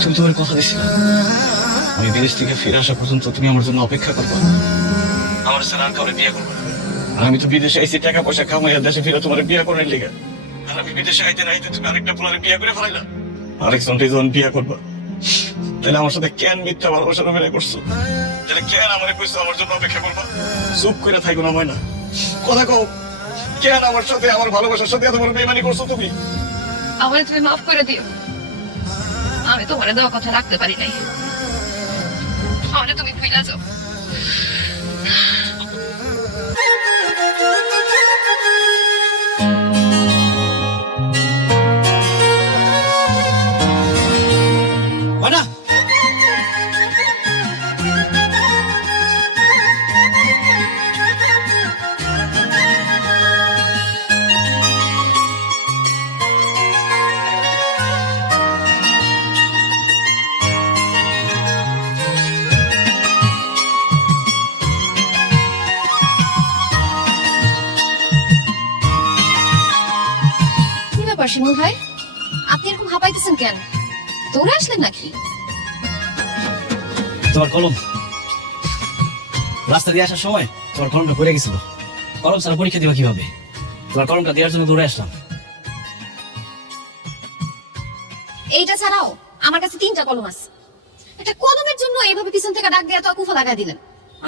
তুমি তোমার কথা আমি বিদেশ থেকে ফিরে আসা পর্যন্ত তুমি আমার জন্য অপেক্ষা আমার কাউরে বিয়ে আমি তো বিদেশে আইসি টাকা পয়সা কামাইয়া দেশে ফিরে তোমার বিয়ে করার লিগে। আর আমি বিদেশে আইতে না তুমি আরেকটা পোলারে বিয়ে করে ফেলাইলা। আরেকজনকে যখন বিয়ে করবা, তাহলে আমার সাথে কেন মিথ্যা ভালোবাসার মেরে করছ? কথা কও কেন আমার সাথে, আমার ভালোবাসার সাথে এত বড় করছ তুমি? আমার তুমি মাফ করে দিও। আমি তোমার দেওয়া কথা রাখতে পারি নাই। আমার তুমি ভুলে যাও। শিমুল ভাই আপনি এরকম হাঁপাইতেছেন কেন? দৌড়ে আসলেন নাকি? তোমার কলম। রাস্তা দিয়ে আসার সময় তোমার কলমটা পড়ে গেছিল। কলম ছাড়া পরীক্ষা দিবা কীভাবে? তোমার কলমটা দেওয়ার জন্য দৌড়ে আসলাম। এইটা ছাড়াও আমার কাছে তিনটা কলম আছে। একটা কলমের জন্য এইভাবে পিছন থেকে ডাক দিয়ে তো কুফা লাগাই দিলেন।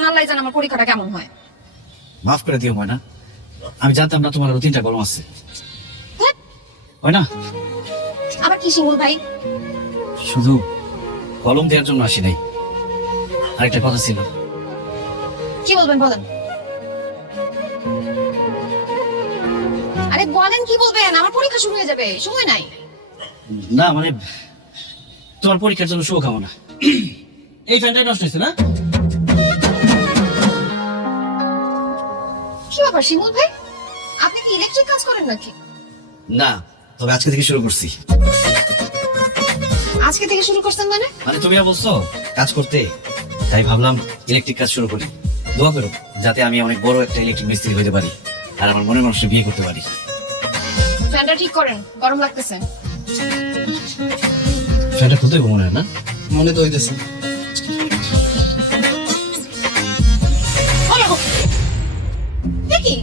আল্লাহ জান আমার পরীক্ষাটা কেমন হয়। মাফ করে দিও ময়না। আমি জানতাম না তোমার তিনটা কলম আছে। হয় না? আবার কি শিমুল ভাই? শুধু কলম দেওয়ার জন্য আসি নাই। আরেকটা কথা ছিল। কি বলবেন বলেন? আরে বলেন কি বলবেন? আমার পরীক্ষা শুরু হয়ে যাবে। সময় নাই। না মানে তোমার পরীক্ষার জন্য শুভকামনা এই ফ্যানটাই নষ্ট হয়েছে না? কি ব্যাপার শিমুল ভাই? আপনি কি ইলেকট্রিক কাজ করেন নাকি? না। তবে আজকে থেকে শুরু করছি। আজকে থেকে শুরু করছেন মানে? মানে তুমি বলছো কাজ করতে। তাই ভাবলাম ইলেকট্রিক কাজ শুরু করি। দোয়া করো যাতে আমি অনেক বড় একটা ইলেকট্রিক মিস্ত্রি হতে পারি আর আমার মনের মানুষের বিয়ে করতে পারি। ফ্যানটা ঠিক করেন গরম লাগতেছে। ফ্যানটা খুলতে মনে হয় না? মনে তো হইতেছে। দেখি।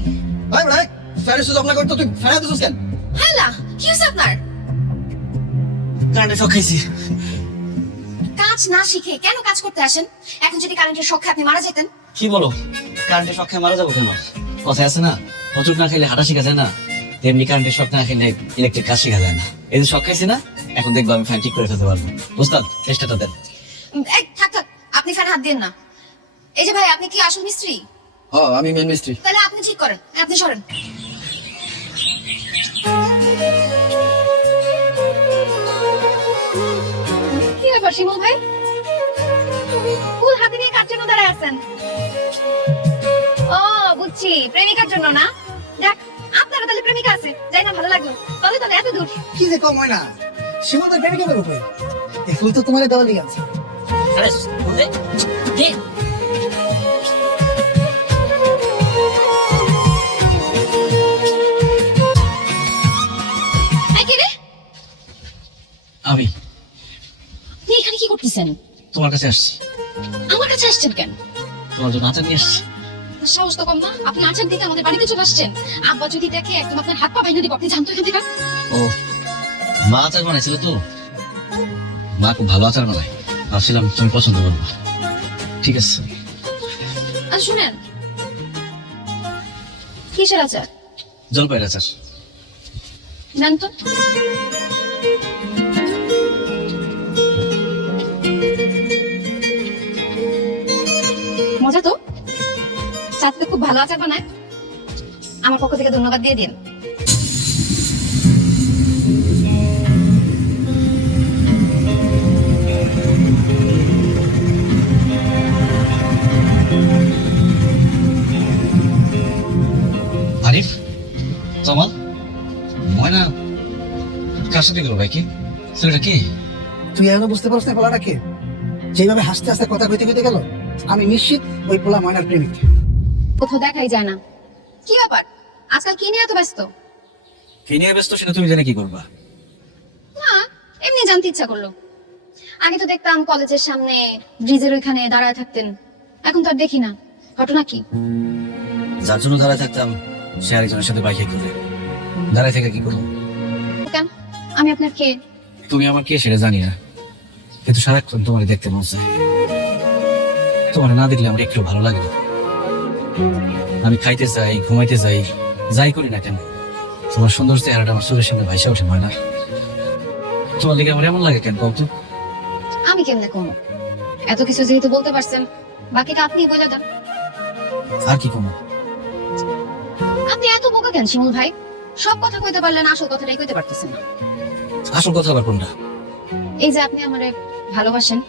ভাই ভাই ফ্যানের সুযোগ না করতো তুই ফ্যান দিছিস কেন? হ্যালা কি হয়েছে আপনার? কারেন্টে শখ খাইছি। কাজ না শিখে কেন কাজ করতে আসেন? এখন যদি কারেন্টের শখে আপনি মারা যেতেন? কি বলো? কারেন্টে শখ খেয়ে মারা যাব কেন? কথা আছে না প্রচুর না খেলে হাঁটা শেখা যায় না তেমনি কারেন্টের শখ না খেলে ইলেকট্রিক কাজ শেখা যায় না। এই যে শখ খাইছি না এখন দেখব আমি ফ্যান ঠিক করে ফেলতে পারব। বুঝতাম চেষ্টাটা দেন। এই থাক থাক আপনি ফ্যান হাত দিন না। এই যে ভাই আপনি কি আসল মিস্ত্রি? হ্যাঁ আমি মেন মিস্ত্রি। তাহলে আপনি ঠিক করেন আপনি সরেন। কি শিমুল ভাই ফুল হাতে নিয়ে কার জন্য দাঁড়ায় আছেন? ও বুঝছি প্রেমিকার জন্য না? দেখ আপনারা তাহলে প্রেমিকা আছে যাই না ভালো লাগল। তবে তাহলে এত দূর। কি যে কম হয় না? সীমান্ত প্রেমিকা উপরে এই ফুল তো তোমার দেওয়া লিগে আছে। আরে করতেছেন তোমার কাছে আসছি। আমার কাছে আসছেন কেন? তোমার জন্য আচার নিয়ে আসছি। সাহস তো কম না। আপনি আচার দিতে আমাদের বাড়িতে চলে আসছেন। আব্বা যদি দেখে একদম আপনার হাত পা ভেঙে দিব আপনি জানতো এখান থেকে ও মা আচার বানাইছিল তো। মা খুব ভালো আচার বানায়। ভাবছিলাম তুমি পছন্দ করব ঠিক আছে। আর শুনেন কিসের আচার? জলপাইয়ের আচার। নেন মজা তো? চাচতে খুব ভালো আচার বানায় আমার পক্ষ থেকে ধন্যবাদ দিয়ে দিন। আরিফ জামাল ময়না কার সাথে গেল ভাই কি? ছেলেটা কি? তুই এখনও বুঝতে পারছ না পোলাটা কে? যেভাবে হাসতে হাসতে কথা কইতে কইতে গেল? আমি নিশ্চিত ওই পোলা ময়নার প্রেমিক। কোথাও দেখাই যায় না। কি ব্যাপার? আজকাল কি নিয়ে এত ব্যস্ত? কি নিয়ে ব্যস্ত সেটা তুমি জেনে কি করবা। না এমনি জানতে ইচ্ছা করল। আগে তো দেখতাম কলেজের সামনে ব্রিজের ওইখানে দাঁড়ায় থাকতেন। এখন তো আর দেখি না। ঘটনা কি? যার জন্য দাঁড়ায় থাকতাম সে আরেকজনের সাথে বাইকে করে। দাঁড়ায় থেকে কি করব? কেন? আমি আপনার কে? তুমি আমার কে সেটা জানি না। কিন্তু সারাক্ষণ তোমার দেখতে মন চায়। তোমার না দেখলে আমার একটু ভালো লাগে না। আমি খাইতে চাই ঘুমাইতে যাই যাই করি না কেন? তোমার সুন্দর চেহারাটা আমার চোখের সামনে ভাইসা ওঠে ময়না। তোমার দিকে আমার এমন লাগে কেন কৌতুক আমি কেমনে কমো? এত কিছু যেহেতু বলতে পারছেন বাকিটা আপনি বলে দেন। আর কি কমো? আপনি এত বোকা কেন শিমুল ভাই? সব কথা কইতে পারলেন আসল কথাটাই কইতে পারতেছেন না। আসল কথা আবার কোনটা? এই যে আপনি আমারে ভালোবাসেন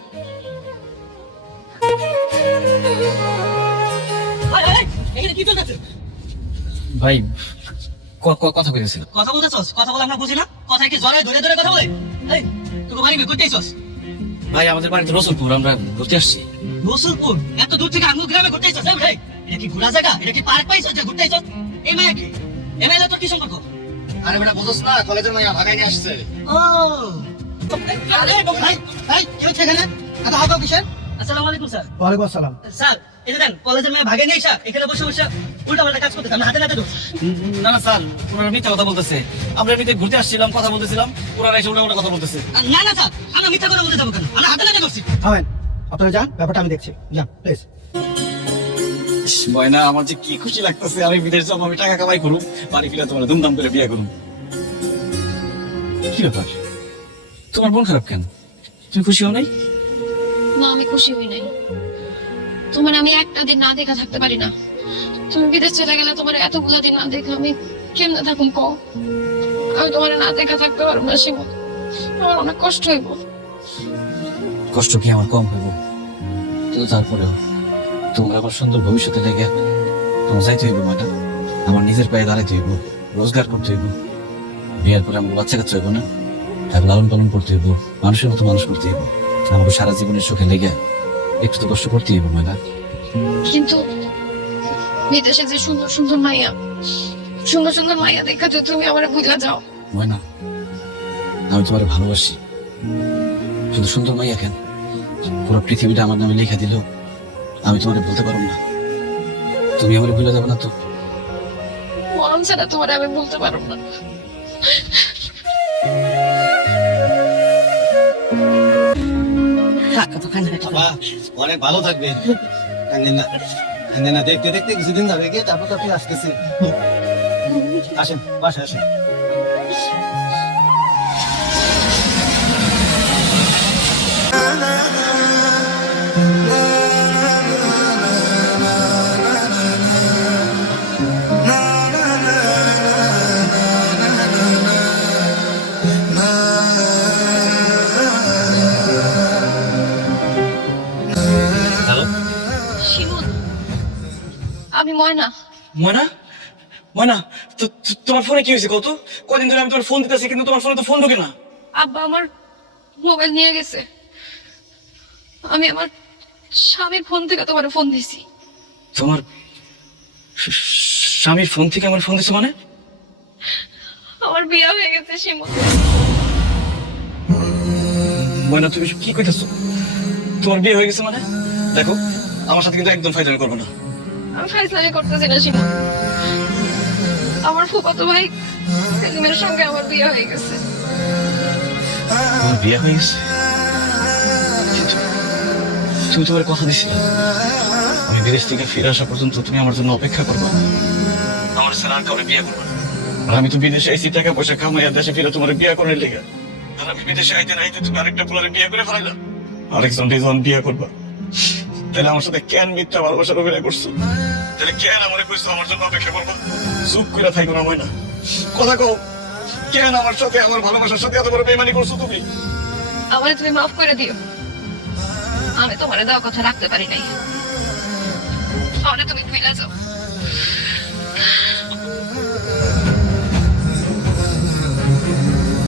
ভাই ক- ক- কথা কইতেছিল। কথা বলতেছস? কথা বলে আমরা বুঝি না? কথা কি জলে ধরে ধরে কথা বলে? এই তোকে বাড়ি বের করতে আইছস ভাই আমাদের বাড়িতে রসুলপুর আমরা ঘুরতে আসছি। রসুলপুর? এত দূর থেকে আঙ্গুর গ্রামে ঘুরতে আইছস ভাই এটা কি ঘোরা জায়গা? এটা কি পার্ক পাইছস যে ঘুরতে আইছস এই মায়া কি? এই মায়া তোর কি সম্পর্ক? আরে বেটা বুঝছ না কলেজের মাইয়া ভাগাই নিয়ে আসছে। ও! আরে ভাই ভাই কি হচ্ছে এখানে? এত হাওয়া কিসের? আসসালামু আলাইকুম স্যার। ওয়ালাইকুম আসসালাম। স্যার এই দেন কলেজের মেয়ে ভাগে নিয়ে এসা এখানে বসে বসে উল্টা পাল্টা কাজ করতেছে। আমি হাতে নাতে না না স্যার ওনারা মিথ্যা কথা বলতেছে। আমরা এমনিতে ঘুরতে আসছিলাম কথা বলতেছিলাম ওনারা এসে উল্টা কথা বলতেছে। না না স্যার আমরা মিথ্যা কথা বলতে যাব কেন? আমরা হাতে নাতে করছি থামেন আপনারা যান ব্যাপারটা আমি দেখছি। যান প্লিজ ময়না আমার যে কি খুশি লাগতেছে আমি বিদেশ যাব আমি টাকা কামাই করুম বাড়ি ফিরে তোমার ধুমধাম করে বিয়ে করুম। কি ব্যাপার? তোমার মন খারাপ কেন? তুমি খুশি হও নাই? না আমি খুশি হই নাই। তোমার আমি একটা দিন না দেখা থাকতে পারি না। তুমি বিদেশ চলে গেলে তোমার এতগুলা দিন না দেখা আমি কেমনে কও? আমি তোমার না দেখা থাকতে পারব না শিমু আমার অনেক কষ্ট হইব। কষ্ট কি আমার কম হইব? কিন্তু তারপরেও তোমরা আমার সুন্দর ভবিষ্যতে লেগে তোমার যাইতে হইব আমার নিজের পায়ে দাঁড়াইতে হইব, রোজগার করতে হইব। বিয়ের পরে আমার বাচ্চা কাচ্চা হইব না তাকে লালন পালন করতে হইব, মানুষের মতো মানুষ করতে হইব। আমাকে সারা জীবনের সুখে লেগে একটু তো কষ্ট করতে হইব ম্যাডাম কিন্তু বিদেশে যে সুন্দর সুন্দর মাইয়া সুন্দর সুন্দর মাইয়া দেখা তো তুমি আমার ভুলে যাও। ময়না আমি তোমার ভালোবাসি। শুধু সুন্দর মাইয়া কেন? পুরো পৃথিবীটা আমার নামে লেখা দিল আমি তোমার বলতে পারব না। তুমি আমার ভুলে যাবে না তো? মরণ ছাড়া তোমার আমি বলতে পারব না। অনেক ভালো থাকবে। না দেখতে দেখতে কিছুদিন যাবে গিয়ে তারপর তো আপনি আসতেছি আসেন, বাসায় আসেন। ময়না। ময়না? ময়না তো- তো- তোমার ফোনে কি হয়েছে কত? কদিন ধরে আমি তোমার ফোন দিতেছি কিন্তু তোমার ফোনে তো ফোন ঢোকে না। আব্বা আমার মোবাইল নিয়ে গেছে। আমি আমার স্বামীর ফোন থেকে তোমার ফোন দিছি। তোমার স্বামীর ফোন থেকে আমার ফোন দিছো মানে? আমার বিয়ে হয়ে গেছে ময়না তুমি কি কইতেছো? তোমার বিয়ে হয়ে গেছে মানে? দেখো আমার সাথে কিন্তু একদম ফাইজলামি করব না। আমি ফাইসলামি করতেছি না, শিমুল। আমার ফুফাতো ভাই সেলিমের সঙ্গে আমার বিয়ে হয়ে গেছে। বিয়ে হয়ে গেছে? তুমি তোমার কথা দিছিলে। আমি বিদেশ থেকে ফিরে আসা পর্যন্ত তুমি আমার জন্য অপেক্ষা করবে। আমার ছেলে আর কাউরে বিয়ে করবে। আর আমি তো বিদেশে আইসি টাকা পয়সা কামাইয়া দেশে ফিরে তোমার বিয়ে করার লেগে। আর আমি বিদেশে আইতে না আইতে তুমি আরেকটা পোলারে বিয়ে করে ফেলাইলা। আরেকজন যখন বিয়ে করবা। তাহলে আমার সাথে কেন মিথ্যা ভালোবাসার অভিনয় করছ? তাহলে কেন আমার কইছো আমার জন্য অপেক্ষা করব? চুপ করে থাকব না, ময়না। কথা কও, কেন আমার সাথে, আমার ভালোবাসার সাথে এত বড় বেমানি করছ তুমি? আমারে তুমি মাফ করে দিও। আমি তোমার দেওয়া কথা রাখতে পারি নাই। আমারে তুমি ভুলে যাও।